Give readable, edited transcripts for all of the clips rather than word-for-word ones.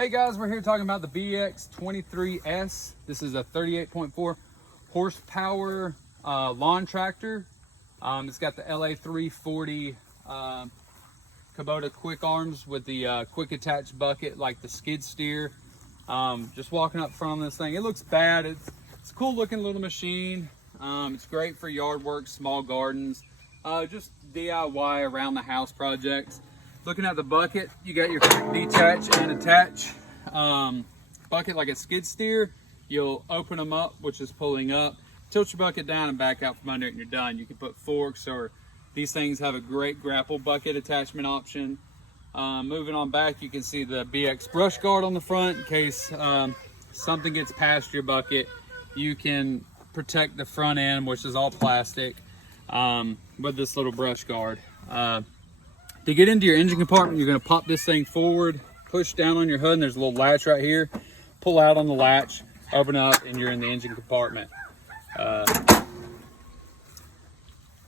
Hey guys, we're here talking about the bx23s. This is a 38.4 horsepower lawn tractor. It's got the LA 340 Kubota quick arms with the quick attach bucket like the skid steer. Just walking up front of this thing, it looks bad. It's a cool looking little machine. It's great for yard work, small gardens, just DIY around the house projects. Looking at the bucket, you got your quick detach and attach bucket like a skid steer. You'll open them up, which is pulling up, tilt your bucket down and back out from under it and you're done. You can put forks, or these things have a great grapple bucket attachment option. Moving on back, you can see the BX brush guard on the front in case something gets past your bucket. You can protect the front end, which is all plastic, with this little brush guard. To get into your engine compartment, you're going to pop this thing forward, push down on your hood, and there's a little latch right here. Pull out on the latch, open up, and you're in the engine compartment.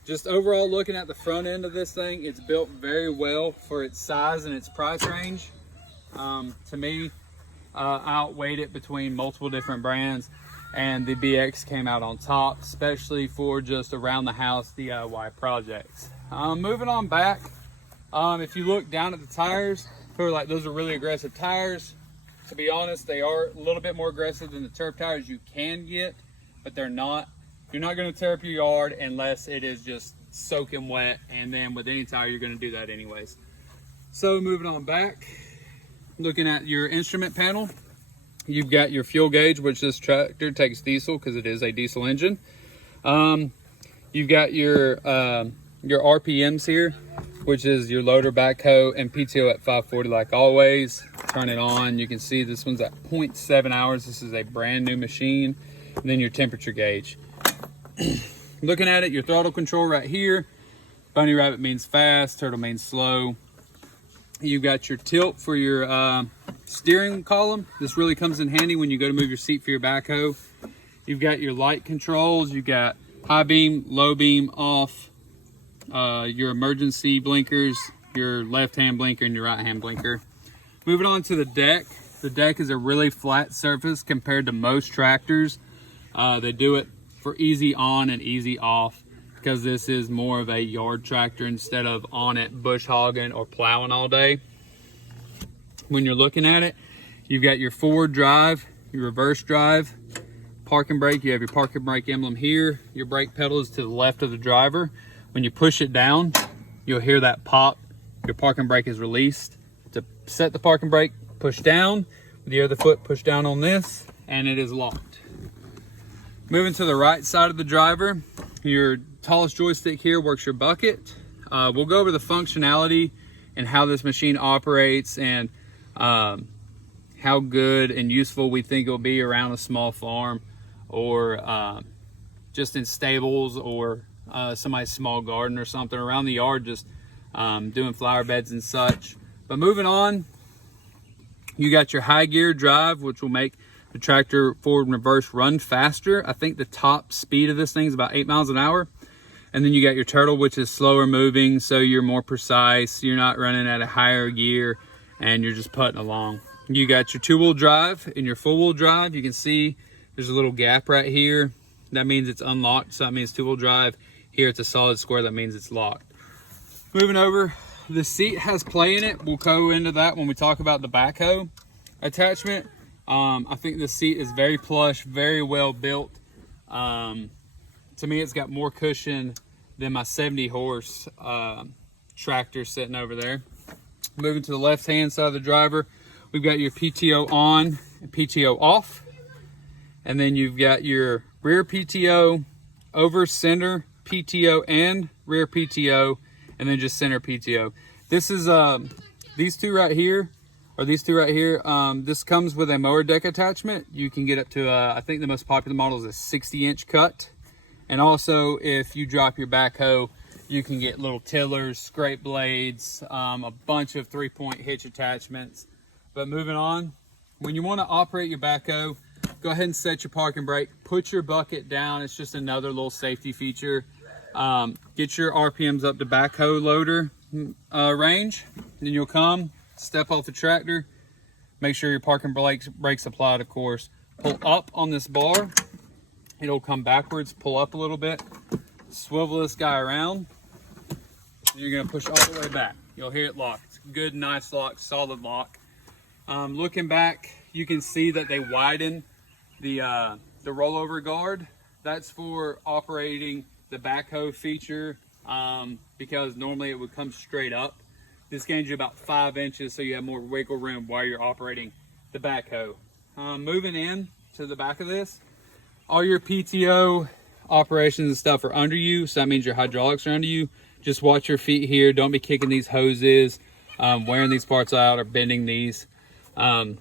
Just overall looking at the front end of this thing, it's built very well for its size and its price range. To me, I outweighed it between multiple different brands, and the BX came out on top, especially for just around the house DIY projects. Moving on back, if you look down at the tires, feel like those are really aggressive tires. To be honest, they are a little bit more aggressive than the turf tires you can get, but they're not. You're not going to tear up your yard unless it is just soaking wet, and then with any tire you're going to do that anyways. So moving on back, looking at your instrument panel, you've got your fuel gauge, which this tractor takes diesel because it is a diesel engine. You've got your RPMs here, which is your loader, backhoe, and PTO at 540 like always. Turn it on. You can see this one's at 0.7 hours. This is a brand new machine. And then your temperature gauge. Looking at it, your throttle control right here. Bunny rabbit means fast, turtle means slow. You've got your tilt for your steering column. This really comes in handy when you go to move your seat for your backhoe. You've got your light controls. You've got high beam, low beam, off. Your emergency blinkers, your left hand blinker, and your right hand blinker. Moving on to the deck. The deck is a really flat surface compared to most tractors. They do it for easy on and easy off because this is more of a yard tractor instead of on it bush hogging or plowing all day. When you're looking at it, you've got your forward drive, your reverse drive, parking brake. You have your parking brake emblem here. Your brake pedal is to the left of the driver. When you push it down, you'll hear that pop. Your parking brake is released. To set the parking brake, push down. With the other foot, push down on this, and it is locked. Moving to the right side of the driver, your tallest joystick here works your bucket. We'll go over the functionality and how this machine operates and how good and useful we think it will be around a small farm or just in stables or somebody's small garden or something around the yard, just doing flower beds and such. But moving on, you got your high gear drive, which will make the tractor forward and reverse run faster. I think the top speed of this thing is about 8 miles an hour. And then you got your turtle, which is slower moving, so you're more precise. You're not running at a higher gear and you're just putting along. You got your two-wheel drive and your four-wheel drive. You can see there's a little gap right here. That means it's unlocked, so that means two-wheel drive. Here it's a solid square, that means it's locked. Moving over, the seat has play in it. We'll go into that when we talk about the backhoe attachment. I think the seat is very plush, very well built. To me, it's got more cushion than my 70 horse tractor sitting over there. Moving to the left hand side of the driver, we've got your PTO on and PTO off. And then you've got your rear PTO, over center PTO, and rear PTO, and then just center PTO. This is these two right here. This comes with a mower deck attachment. You can get up to I think the most popular model is a 60-inch cut. And also, if you drop your backhoe, you can get little tillers, scrape blades, a bunch of 3-point hitch attachments. But moving on, when you want to operate your backhoe, go ahead and set your parking brake, put your bucket down. It's just another little safety feature. Get your RPMs up to backhoe loader range. Then you'll come, step off the tractor, Make sure your parking brakes applied, of course. Pull up on this bar. It'll come backwards, pull up a little bit. Swivel this guy around. And you're gonna push all the way back. You'll hear it lock. It's a good, nice lock, solid lock. Looking back, you can see that they widen the rollover guard. That's for operating the backhoe feature, because normally it would come straight up. This gains you about 5 inches, so you have more wiggle room while you're operating the backhoe. Moving in to the back of this, all your PTO operations and stuff are under you, so that means your hydraulics are under you. Just watch your feet here. Don't be kicking these hoses, wearing these parts out, or bending these. To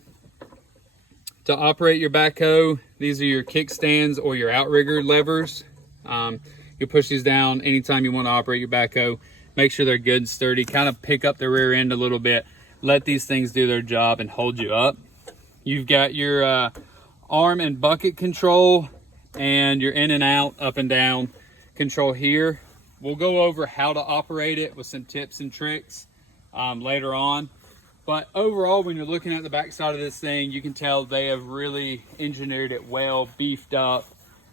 operate your backhoe, these are your kickstands or your outrigger levers. You push these down anytime you want to operate your backhoe. Make sure they're good and sturdy. Kind of pick up the rear end a little bit. Let these things do their job and hold you up. You've got your arm and bucket control, and your in and out, up and down control here. We'll go over how to operate it with some tips and tricks later on. But overall, when you're looking at the back side of this thing, you can tell they have really engineered it well, beefed up,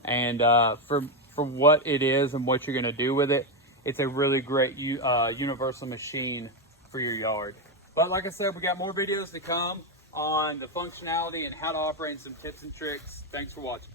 and for what it is and what you're gonna do with it, it's a really great universal machine for your yard. But like I said, we got more videos to come on the functionality and how to operate, and some tips and tricks. Thanks for watching.